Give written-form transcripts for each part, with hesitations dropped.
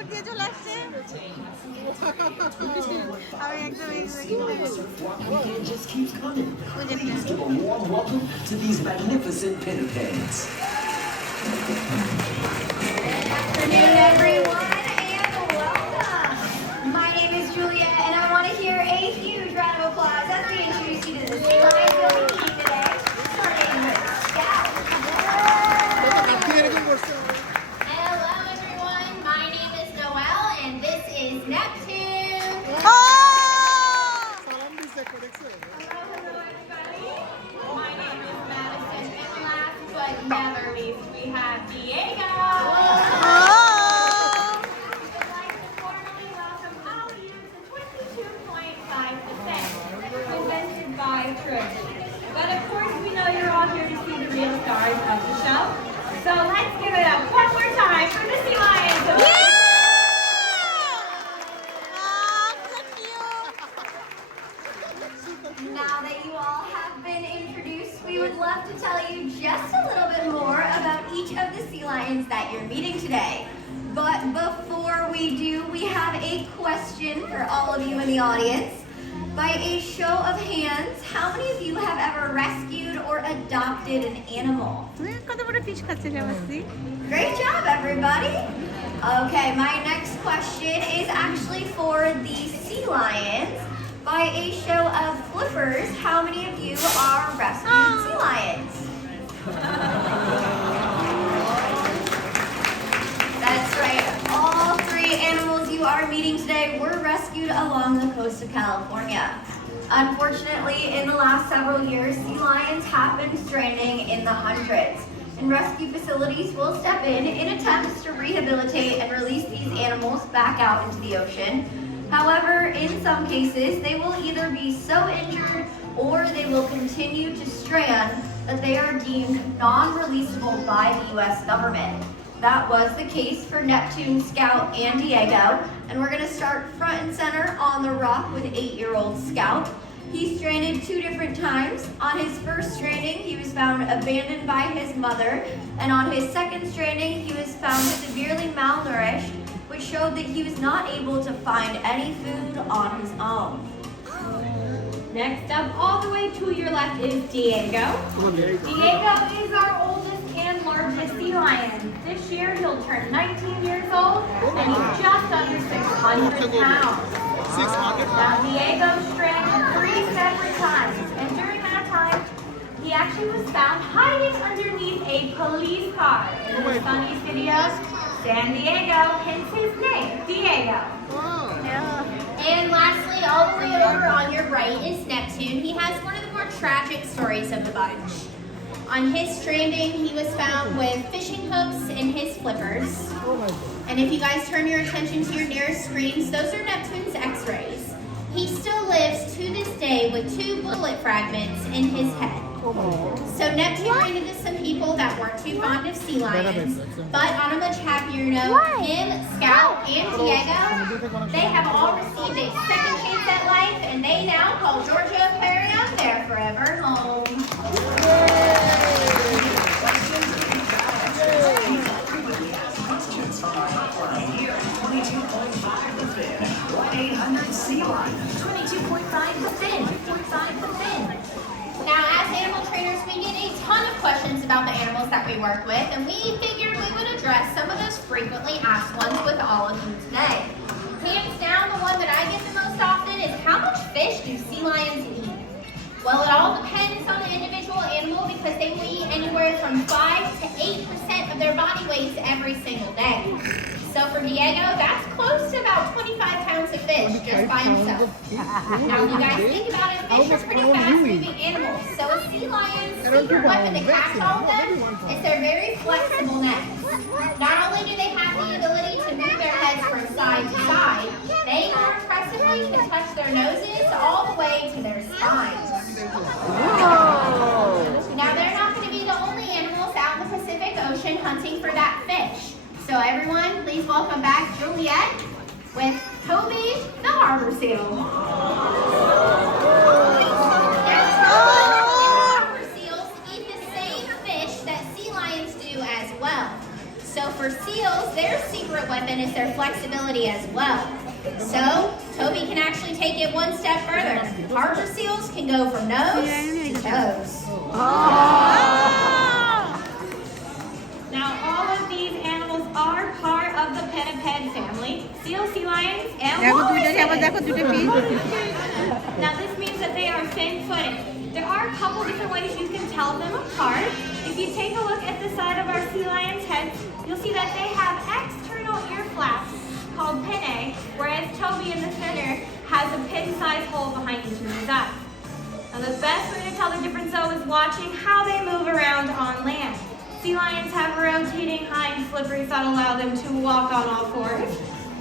দৌড় দিয়ে চলে আসছে আমি একদম Weekend just keeps coming. Please give a warm welcome to these magnificent pinnipeds. Good afternoon, everyone, and welcome. My name is Julia, and I want to hear a huge round of applause as we introduce you to the sea lions you'll be meeting today, starting with Scout. Hello everyone, my name is Noelle and this is Neptune. Oh! Hello everybody. My name is Madison and last but never least we have Diego. Oh! We would like to formally welcome all of you to 22.5%, presented by Trish. But of course we know you're all here to see the real stars of the show. So let's give it up one more time for the Sea Lions. Now that you all have been introduced, we would love to tell you just a little bit more about each of the sea lions that you're meeting today. But before we do, we have a question for all of you in the audience. By a show of hands, how many of you have ever rescued or adopted an animal? Great job, everybody. Okay, my next question is actually for the sea lions. By a show of flippers, how many of you are rescued sea lions? That's right. All three animals you are meeting today were rescued along the coast of California. Unfortunately, in the last several years, sea lions have been stranding in the hundreds. And rescue facilities will step in attempts to rehabilitate and release these animals back out into the ocean. However, in some cases, they will either be so injured or they will continue to strand that they are deemed non-releasable by the U.S. government. That was the case for Neptune, Scout, and Diego, and we're going to start front and center on the rock with 8-year-old Scout. He stranded 2 different times. On his first stranding, he was found abandoned by his mother, and on his second stranding, he was found severely malnourished, which showed that he was not able to find any food on his own. Next up, all the way to your left is Diego. Diego is our oldest and largest sea lion. This year he'll turn 19 years old and he's just under 600 pounds. Now Diego stranded 3 separate times, and during that time he actually was found hiding underneath a police car. In the Sunny's videos, San Diego, hence his name, Diego. And lastly, all the way over on your right is Neptune. He has one of the more tragic stories of the bunch. On his stranding, he was found with fishing hooks in his flippers. And if you guys turn your attention to your nearest screens, those are Neptune's x-rays. He still lives to this day with 2 bullet fragments in his head. So Neptune ran into some people that weren't too fond of sea lions, but on a much happier note, him, Scout, and Diego, they have all received a second chance at life, and they now call Georgia Aquarium their forever home. Questions on our hotline here at 22.5 The Fin. 1-800-SEA-LION. 22.5 The Fin. 22.5 The Fin. Now, as animal trainers, we get a ton of questions about the animals that we work with, and we figured we would address some of those frequently asked ones with all of you today. Hands down, the one that I get the most often is how much fish do sea lions eat? Well, it all depends on the individual animal because they will eat anywhere from 5 to 8% of their body weights every single day. So for Diego, that's close to about 25 pounds of fish just by himself. Now, you guys think about it, fish are pretty fast-moving animals. So a sea lion's secret weapon to catch all of them is their very flexible necks. Not only do they have the ability to move their heads from side to side, they more impressively can touch their noses all the way to their spines. Now, they're not going to be the only animals out in the Pacific Ocean hunting for that fish. So everyone, please welcome back Juliet with Toby, the harbor seal. Now, Toby and harbor seals eat the same fish that sea lions do as well. So for seals, their secret weapon is their flexibility as well. So Toby can actually take it one step further. Harbor seals can go from nose to toes. Now, all of these animals are part of the pinniped family. Seals, sea lions, and walruses. Now, this means that they are fin-footed. There are a couple different ways you can tell them apart. If you take a look at the side of our sea lion's head, you'll see that they have external ear flaps called pinnae, whereas Toby in the center has a pin-sized hole behind each of his eyes. Now, the best way to tell the difference, though, is watching how they move around on land. Sea lions have rotating hind flippers that allow them to walk on all fours,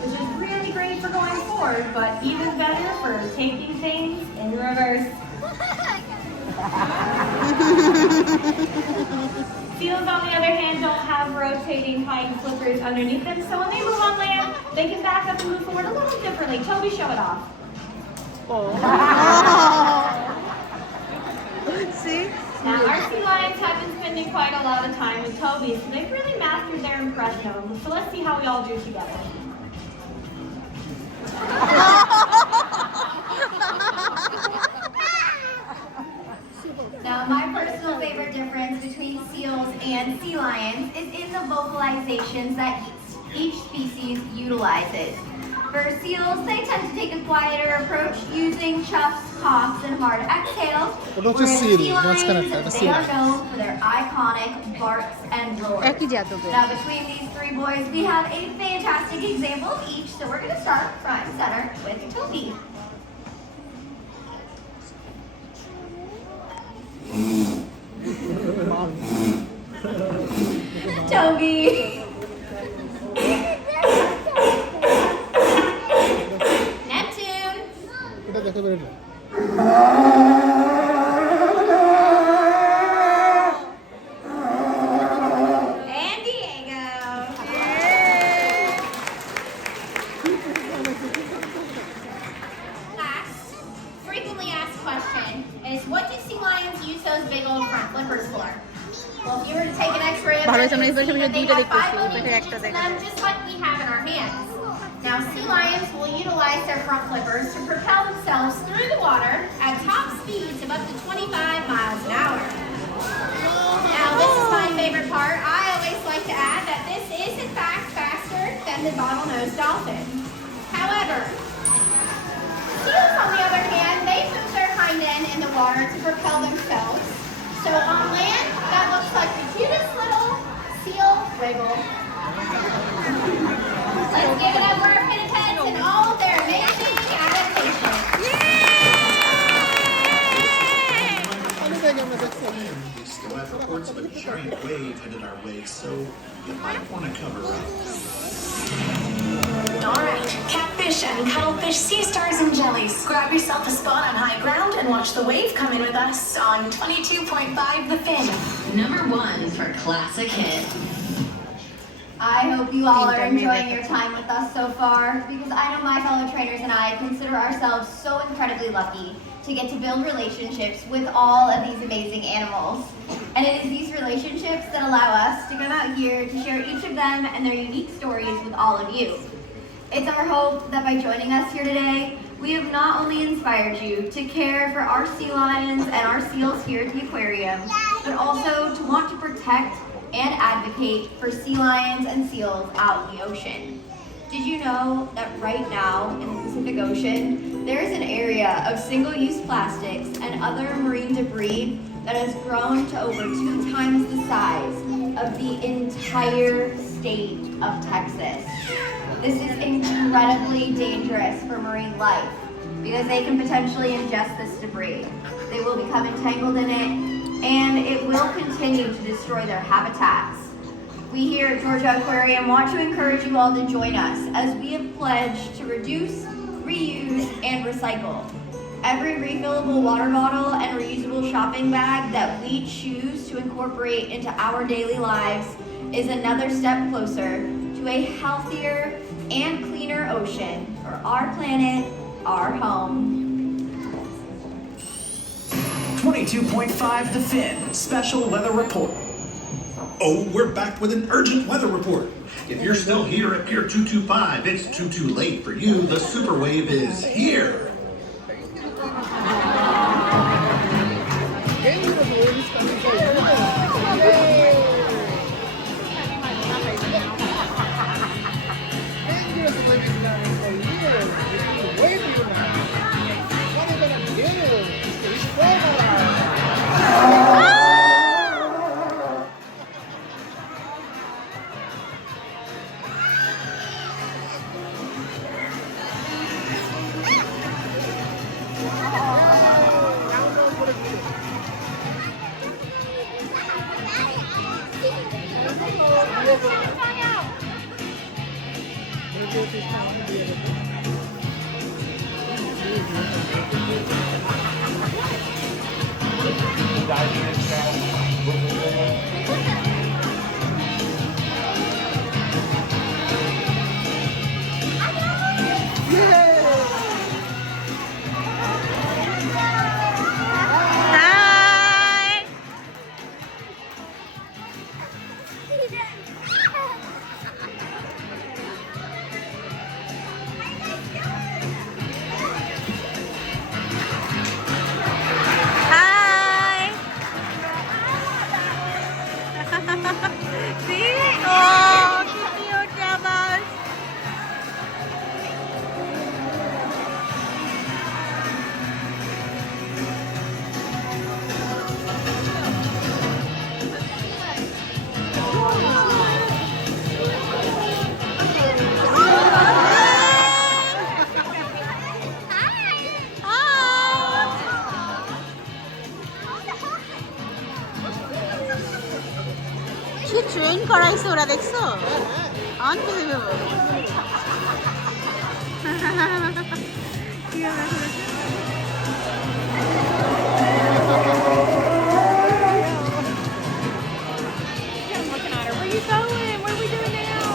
which is really great for going forward, but even better for taking things in reverse. Seals, on the other hand, don't have rotating hind flippers underneath them, so when they move on land, they can back up and move forward a little differently. Toby, show it off. See? Now, our sea lions have been spending quite a lot of time with Toby, so they've really mastered their impression of him. So let's see how we all do together. Now, my personal favorite difference between seals and sea lions is in the vocalizations that each species utilizes. For seals, they tend to take a quieter approach using chuffs, coughs, and hard exhales. Whereas sea lions, they are known for their iconic barks and roars. Now, between these three boys, we have a fantastic example of each. So we're going to start front and center with Toby. Toby. Neptune. And Diego. Last, frequently asked question is, what do sea lions use those big old front flippers for? Well, if you were to take an X-ray of them, you'd see that they have 5 bony digits in them, just like we have in our hands. Now, sea lions will utilize their front flippers to propel themselves through the water at top speeds of up to 25 miles an hour. Now, this is my favorite part. I always like to add that this is, in fact, faster than the bottlenose dolphin. However, seals, on the other hand, they move their hind end in the water to propel themselves. So on land, that looks like the cutest little seal wiggle. Let's give it up for our pinnipeds and all of their amazing adaptations. Still have reports of a giant wave headed our way, so you might want to cover up. Alright, catfish and cuttlefish, sea stars and jellies. Grab yourself a spot on high ground and watch the wave come in with us on 22.5 The Fin. Number 1 for classic hit. I hope you all are enjoying your time with us so far, because I know my fellow trainers and I consider ourselves so incredibly lucky to get to build relationships with all of these amazing animals. And it is these relationships that allow us to come out here to share each of them and their unique stories with all of you. It's our hope that by joining us here today, we have not only inspired you to care for our sea lions and our seals here at the aquarium, but also to want to protect and advocate for sea lions and seals out in the ocean. Did you know that right now in the Pacific Ocean, there is an area of single-use plastics and other marine debris that has grown to over 2 times the size of the entire state of Texas? This is incredibly dangerous for marine life because they can potentially ingest this debris. They will become entangled in it, and it will continue to destroy their habitats. We here at Georgia Aquarium want to encourage you all to join us as we have pledged to reduce, reuse, and recycle. Every refillable water bottle and reusable shopping bag that we choose to incorporate into our daily lives is another step closer to a healthier and cleaner ocean for our planet, our home. 22.5 The Fin, special weather report. Uh-oh, we're back with an urgent weather report. If you're still here at Pier 225, it's too late for you. The super wave is here. Hi! Hi! See? Oh, cute naman. Say train করাইছে ওরা দেখছো unbelievable I'm looking at her. Where you going? What are we doing now?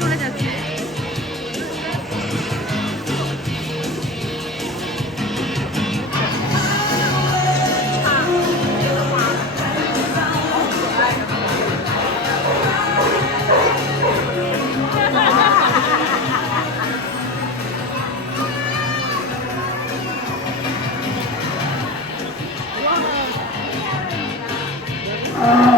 চলে যাচ্ছে Oh.